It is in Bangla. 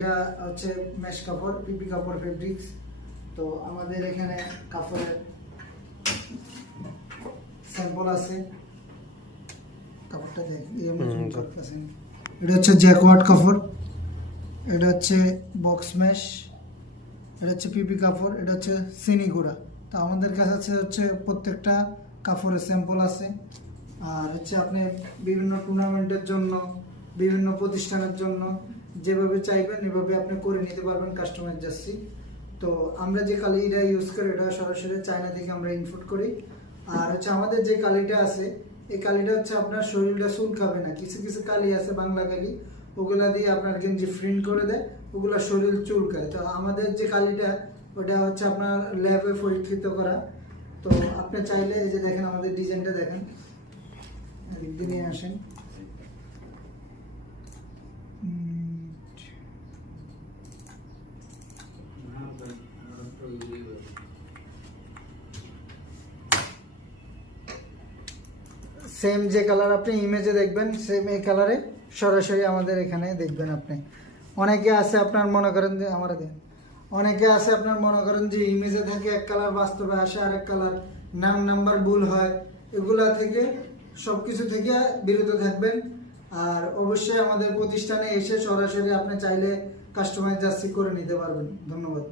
এটা হচ্ছে মেশ কাপড়, পিপি কাপড় ফেব্রিক্স। তো আমাদের এখানে কাপড়ের স্যাম্পল আছে, কাপড়টা দেখেন। এটা হচ্ছে জ্যাকওয়ার্ড কাপড়, এটা হচ্ছে বক্স মেশ, এটা হচ্ছে পিপি কাপড়, এটা হচ্ছে সিনিগুড়া। তো আমাদের কাছে হচ্ছে প্রত্যেকটা কাপড়ের স্যাম্পল আছে। আর হচ্ছে আপনি বিভিন্ন টুর্নামেন্টের জন্য, বিভিন্ন প্রতিষ্ঠানের জন্য যেভাবে চাইবেন এভাবে আপনি করে নিতে পারবেন কাস্টমাইজ জার্সি। তো আমরা যে কালিটা ইউজ করি এটা সরাসরি চায়না থেকে আমরা ইম্পোর্ট করি। আর হচ্ছে আমাদের যে কালিটা আছে এই কালিটা হচ্ছে আপনার শরীরটা চুলকাবে না। কিছু কিছু কালি আছে বাংলা কালি, ওগুলা দিয়ে আপনার গেঞ্জি ফ্রিন্ট করে দেয়, ওগুলা শরীর চুলকায়। তো আমাদের যে কালিটা ওটা হচ্ছে আপনার ল্যাবে পরীক্ষিত করা। তো আপনি চাইলে এই যে দেখেন আমাদের ডিজাইনটা দেখেন, এদিক দিয়ে নিয়ে আসেন। সেম যে কালার আপনি ইমেজে দেখবেন সেম এই কালারে সরাসরি আমাদের এখানে দেখবেন আপনি। অনেকে আছে আপনার মনে করেন যে অনেকে আছে আপনার মনে করেন যে ইমেজে থাকে এক কালার, বাস্তবে আসে আরেক কালার, নাম্বার ভুল হয়। এগুলা থেকে সবকিছু থেকে বিরত থাকবেন। আর অবশ্যই আমাদের প্রতিষ্ঠানে এসে সরাসরি আপনি চাইলে কাস্টমাইজ জার্সি করে নিতে পারবেন। ধন্যবাদ।